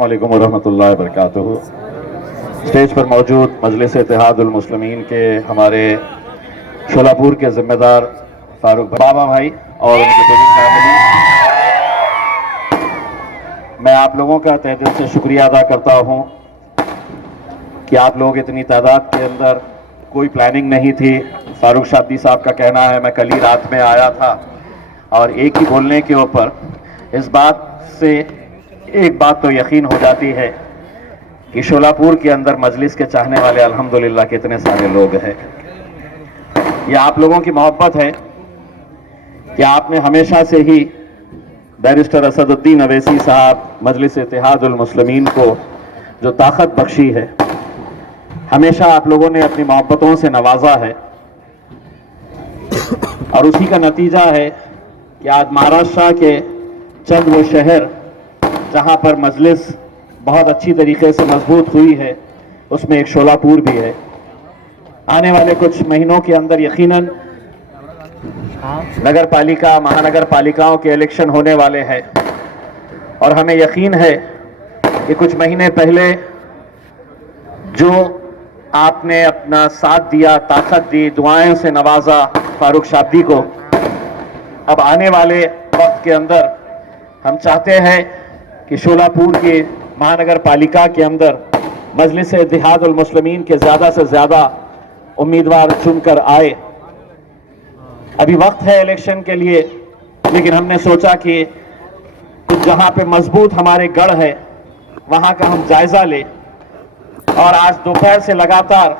अस्सलाम वालेकुम वरहमतुल्लाहि वबरकातुहू। स्टेज पर मौजूद मजलिस इत्तेहादुल मुस्लिमीन के हमारे शोलापुर के जिम्मेदार फारूक बाबा भाई और उनकी पूरी फैमिली, मैं आप लोगों का तहे दिल से शुक्रिया अदा करता हूं कि आप लोग इतनी तादाद के अंदर, कोई प्लानिंग नहीं थी। फारूक शाब्दी साहब का कहना है मैं कल ही रात में आया था और एक ही बोलने के ऊपर इस बात से एक बात तो यकीन हो जाती है कि शोलापुर के अंदर मजलिस के चाहने वाले अल्हम्दुलिल्लाह कितने सारे लोग हैं। ये आप लोगों की मोहब्बत है कि आपने हमेशा से ही बैरिस्टर असदुद्दीन अवैसी साहब मजलिस इत्तेहादुल मुस्लिमीन को जो ताकत बख्शी है, हमेशा आप लोगों ने अपनी मोहब्बतों से नवाजा है और उसी का नतीजा है कि आज महाराष्ट्र के चंद वो शहर जहां पर मजलिस बहुत अच्छी तरीके से मजबूत हुई है, उसमें एक शोलापुर भी है। आने वाले कुछ महीनों के अंदर यकीनन नगर पालिका, महानगर पालिकाओं के इलेक्शन होने वाले हैं और हमें यकीन है कि कुछ महीने पहले जो आपने अपना साथ दिया, ताकत दी, दुआएं से नवाजा फारूक शाब्दी को, अब आने वाले वक्त के अंदर हम चाहते हैं कि शोलापुर की महानगर पालिका के अंदर मजलिस इत्तेहादुल मुस्लिमीन के ज़्यादा से ज़्यादा उम्मीदवार चुनकर आए। अभी वक्त है इलेक्शन के लिए, लेकिन हमने सोचा कि कुछ जहां पे मजबूत हमारे गढ़ है वहां का हम जायजा लें और आज दोपहर से लगातार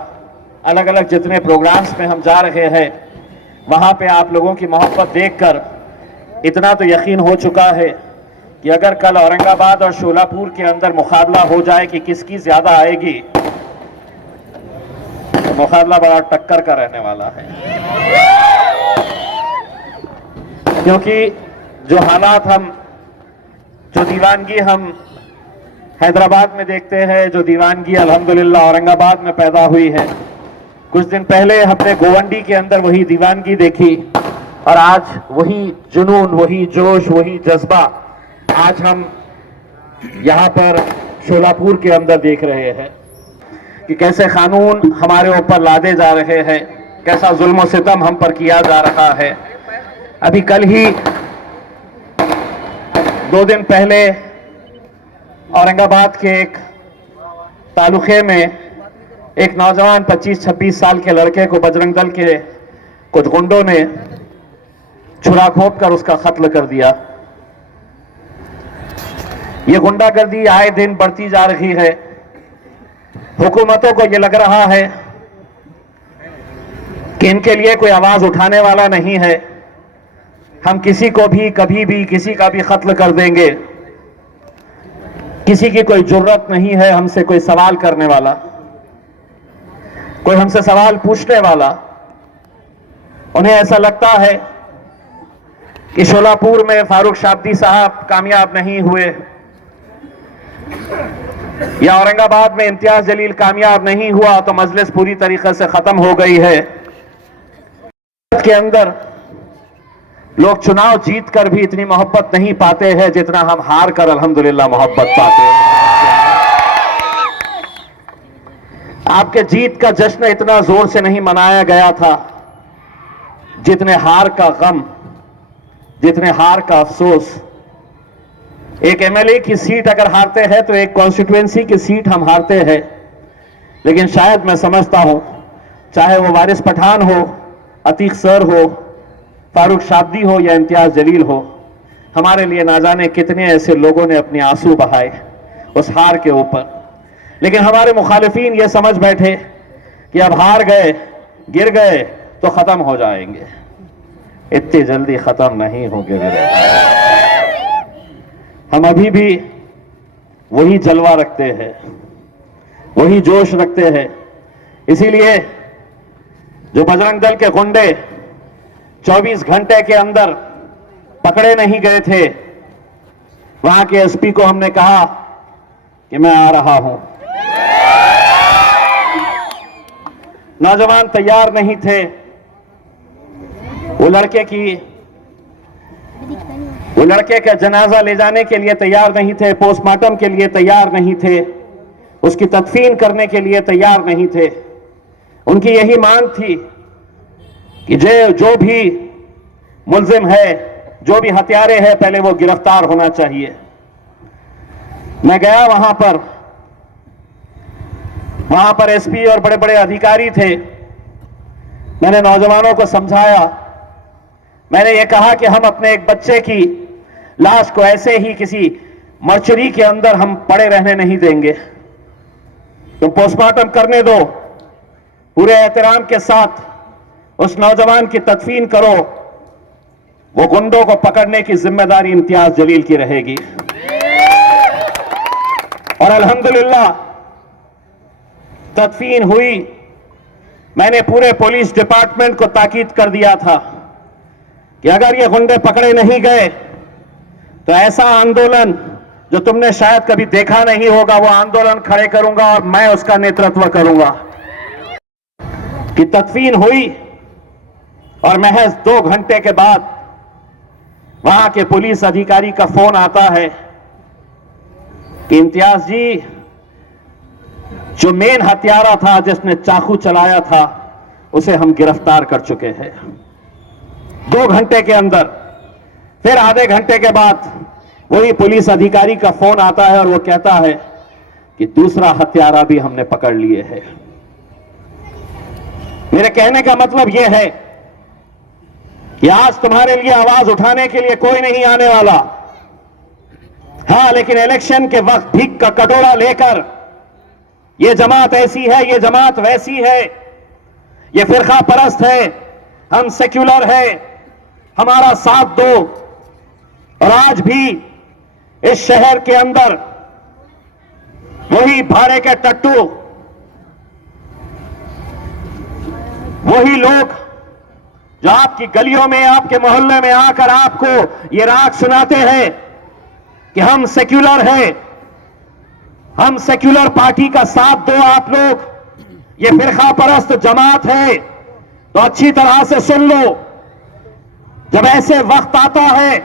अलग अलग जितने प्रोग्राम्स में हम जा रहे हैं, वहां पे आप लोगों की मोहब्बत देखकर इतना तो यकीन हो चुका है कि अगर कल औरंगाबाद और शोलापुर के अंदर मुकाबला हो जाए कि किसकी ज्यादा आएगी, तो मुकाबला बड़ा टक्कर का रहने वाला है। क्योंकि जो हालात जो दीवानगी हम हैदराबाद में देखते हैं, जो दीवानगी अल्हम्दुलिल्लाह औरंगाबाद में पैदा हुई है, कुछ दिन पहले हमने गोवंडी के अंदर वही दीवानगी देखी और आज वही जुनून, वही जोश, वही जज्बा आज हम यहाँ पर शोलापुर के अंदर देख रहे हैं कि कैसे कानून हमारे ऊपर लादे जा रहे हैं, कैसा जुल्म सितम हम पर किया जा रहा है। अभी कल ही 2 दिन पहले औरंगाबाद के एक तालुके में एक नौजवान 25-26 साल के लड़के को बजरंग दल के कुछ गुंडों ने छुरा घोंप कर उसका कत्ल कर दिया। ये गुंडागर्दी आए दिन बढ़ती जा रही है। हुकूमतों को ये लग रहा है कि इनके लिए कोई आवाज उठाने वाला नहीं है, हम किसी को भी कभी भी किसी का भी कत्ल कर देंगे, किसी की कोई जुर्रत नहीं है हमसे कोई सवाल करने वाला, कोई हमसे सवाल पूछने वाला। उन्हें ऐसा लगता है कि शोलापुर में फारूक शाब्दी साहब कामयाब नहीं हुए या औरंगाबाद में इम्तियाज जलील कामयाब नहीं हुआ तो मजलिस पूरी तरीके से खत्म हो गई है। के अंदर लोग चुनाव जीत कर भी इतनी मोहब्बत नहीं पाते हैं जितना हम हार कर अल्हम्दुलिल्लाह मोहब्बत पाते हैं। आपके जीत का जश्न इतना जोर से नहीं मनाया गया था जितने हार का गम, जितने हार का अफसोस। एक एमएलए की सीट अगर हारते हैं तो एक कॉन्स्टिट्यूएंसी की सीट हम हारते हैं, लेकिन शायद मैं समझता हूं चाहे वो वारिस पठान हो, अतीक सर हो, फारूक शाब्दी हो या इम्तियाज जलील हो, हमारे लिए ना जाने कितने ऐसे लोगों ने अपने आंसू बहाए उस हार के ऊपर। लेकिन हमारे मुखालिफिन ये समझ बैठे कि अब हार गए, गिर गए तो खत्म हो जाएंगे। इतनी जल्दी खत्म नहीं होंगे मेरे। हम अभी भी वही जलवा रखते हैं, वही जोश रखते हैं। इसीलिए जो बजरंग दल के गुंडे 24 घंटे के अंदर पकड़े नहीं गए थे, वहां के एसपी को हमने कहा कि मैं आ रहा हूं। नौजवान तैयार नहीं थे। वो वो लड़के का जनाजा ले जाने के लिए तैयार नहीं थे, पोस्टमार्टम के लिए तैयार नहीं थे, उसकी तदफीन करने के लिए तैयार नहीं थे। उनकी यही मांग थी कि जो भी मुल्जिम है, जो भी हत्यारे हैं, पहले वो गिरफ्तार होना चाहिए। मैं गया वहां पर एसपी और बड़े बड़े अधिकारी थे। मैंने नौजवानों को समझाया, मैंने ये कहा कि हम अपने एक बच्चे की लाश को ऐसे ही किसी मर्चरी के अंदर हम पड़े रहने नहीं देंगे। तुम पोस्टमार्टम करने दो, पूरे एहतराम के साथ उस नौजवान की तदफीन करो। वो गुंडों को पकड़ने की जिम्मेदारी इम्तियाज जलील की रहेगी। और अल्हम्दुलिल्लाह तदफीन हुई। मैंने पूरे पुलिस डिपार्टमेंट को ताकीद कर दिया था कि अगर ये गुंडे पकड़े नहीं गए तो ऐसा आंदोलन जो तुमने शायद कभी देखा नहीं होगा, वो आंदोलन खड़े करूंगा और मैं उसका नेतृत्व करूंगा। कि तदफीन हुई और महज 2 घंटे के बाद वहां के पुलिस अधिकारी का फोन आता है कि इम्तियाज जी, जो मेन हत्यारा था, जिसने चाकू चलाया था, उसे हम गिरफ्तार कर चुके हैं। 2 घंटे के अंदर। फिर आधे घंटे के बाद वही पुलिस अधिकारी का फोन आता है और वो कहता है कि दूसरा हत्यारा भी हमने पकड़ लिए है। मेरे कहने का मतलब यह है कि आज तुम्हारे लिए आवाज उठाने के लिए कोई नहीं आने वाला। हां, लेकिन इलेक्शन के वक्त भीख का कटोरा लेकर ये जमात ऐसी है, ये जमात वैसी है, ये फिरका परस्त है, हम सेक्युलर है, हमारा साथ दो। और आज भी इस शहर के अंदर वही भाड़े के टट्टू, वही लोग जो आपकी गलियों में, आपके मोहल्ले में आकर आपको ये राग सुनाते हैं कि हम सेक्युलर हैं, हम सेक्युलर पार्टी का साथ दो आप लोग, ये फिरका परस्त जमात है। तो अच्छी तरह से सुन लो, जब ऐसे वक्त आता है,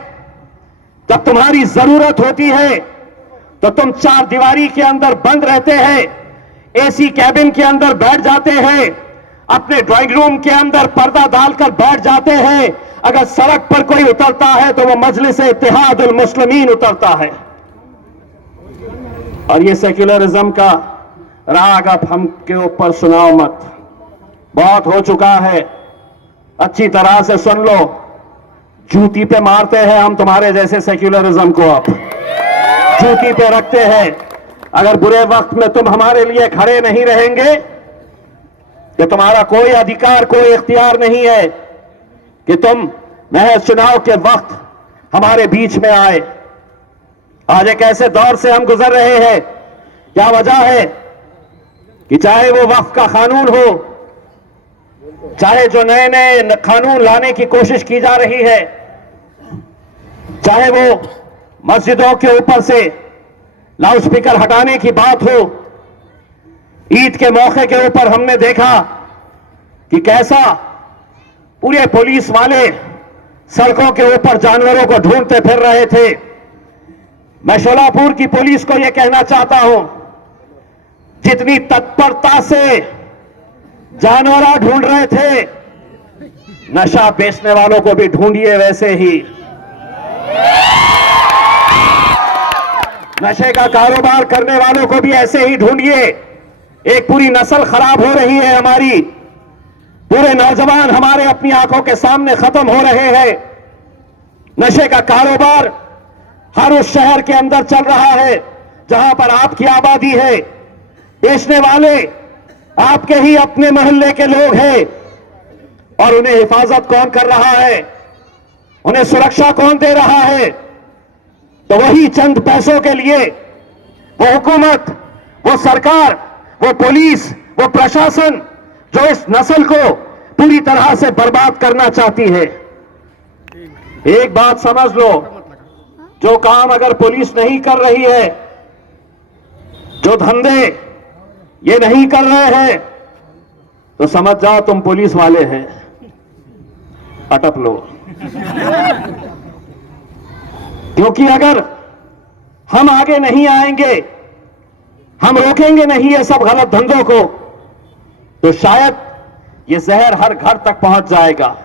जब तुम्हारी जरूरत होती है, तो तुम 4 दीवारी के अंदर बंद रहते हैं, एसी कैबिन के अंदर बैठ जाते हैं, अपने ड्राइंग रूम के अंदर पर्दा डालकर बैठ जाते हैं। अगर सड़क पर कोई उतरता है तो वो मजलिस इत्तेहादुल मुस्लिमीन उतरता है। और ये सेक्युलरिज्म का राग अब हम के ऊपर सुनाओ मत, बहुत हो चुका है। अच्छी तरह से सुन लो, जूती पे मारते हैं हम तुम्हारे जैसे सेक्युलरिज्म को, अब जूती पे रखते हैं। अगर बुरे वक्त में तुम हमारे लिए खड़े नहीं रहेंगे तो तुम्हारा कोई अधिकार, कोई इख्तियार नहीं है कि तुम महज चुनाव के वक्त हमारे बीच में आए। आज एक ऐसे दौर से हम गुजर रहे हैं, क्या वजह है कि चाहे वो वक्फ का कानून हो, चाहे जो नए नए कानून लाने की कोशिश की जा रही है, चाहे वो मस्जिदों के ऊपर से लाउडस्पीकर हटाने की बात हो। ईद के मौके के ऊपर हमने देखा कि कैसा पूरे पुलिस वाले सड़कों के ऊपर जानवरों को ढूंढते फिर रहे थे। मैं शोलापुर की पुलिस को यह कहना चाहता हूं, जितनी तत्परता से जानवर ढूंढ रहे थे, नशा बेचने वालों को भी ढूंढिए वैसे ही। नशे का कारोबार करने वालों को भी ऐसे ही ढूंढिए। एक पूरी नस्ल खराब हो रही है हमारी, पूरे नौजवान हमारे अपनी आंखों के सामने खत्म हो रहे हैं। नशे का कारोबार हर उस शहर के अंदर चल रहा है जहां पर आपकी आबादी है। बेचने वाले आपके ही अपने मोहल्ले के लोग हैं। और उन्हें हिफाजत कौन कर रहा है, उन्हें सुरक्षा कौन दे रहा है? तो वही चंद पैसों के लिए वो हुकूमत, वो सरकार, वो पुलिस, वो प्रशासन जो इस नस्ल को पूरी तरह से बर्बाद करना चाहती है। एक बात समझ लो, जो काम अगर पुलिस नहीं कर रही है, जो धंधे ये नहीं कर रहे हैं, तो समझ जाओ तुम पुलिस वाले हैं, अटक लो। क्योंकि अगर हम आगे नहीं आएंगे, हम रोकेंगे नहीं ये सब गलत धंधों को, तो शायद ये जहर हर घर तक पहुंच जाएगा।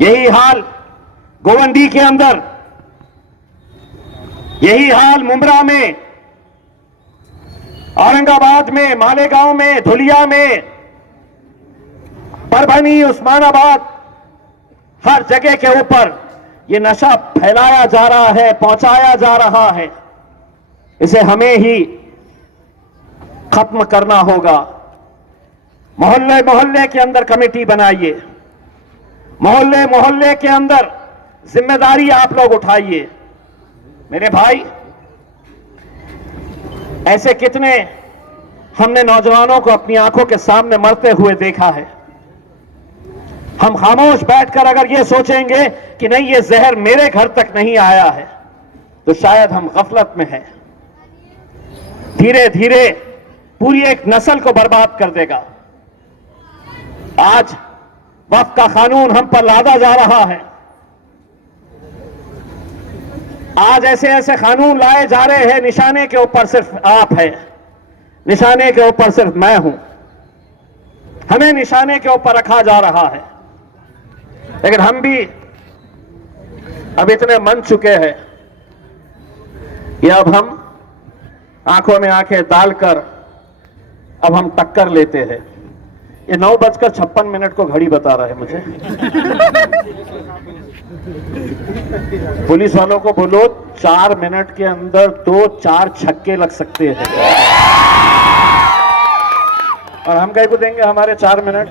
यही हाल गोवंडी के अंदर, यही हाल मुंब्रा में, औरंगाबाद में, मालेगांव में, धुलिया में, परभनी, उस्मानाबाद, हर जगह के ऊपर ये नशा फैलाया जा रहा है, पहुंचाया जा रहा है। इसे हमें ही खत्म करना होगा। मोहल्ले मोहल्ले के अंदर कमेटी बनाइए, मोहल्ले मोहल्ले के अंदर जिम्मेदारी आप लोग उठाइए। मेरे भाई, ऐसे कितने हमने नौजवानों को अपनी आंखों के सामने मरते हुए देखा है। हम खामोश बैठकर अगर ये सोचेंगे कि नहीं ये जहर मेरे घर तक नहीं आया है, तो शायद हम गफलत में हैं। धीरे धीरे पूरी एक नस्ल को बर्बाद कर देगा। आज वक्फ का कानून हम पर लादा जा रहा है। आज ऐसे ऐसे कानून लाए जा रहे हैं, निशाने के ऊपर सिर्फ आप है, निशाने के ऊपर सिर्फ मैं हूं, हमें निशाने के ऊपर रखा जा रहा है। लेकिन हम भी अब इतने मन चुके हैं कि अब हम आंखों में आंखें डालकर अब हम टक्कर लेते हैं। ये 9:56 को घड़ी बता रहा है मुझे। पुलिस वालों को बोलो 4 मिनट के अंदर 2-4 छक्के लग सकते हैं, और हम कहीं को देंगे हमारे 4 मिनट।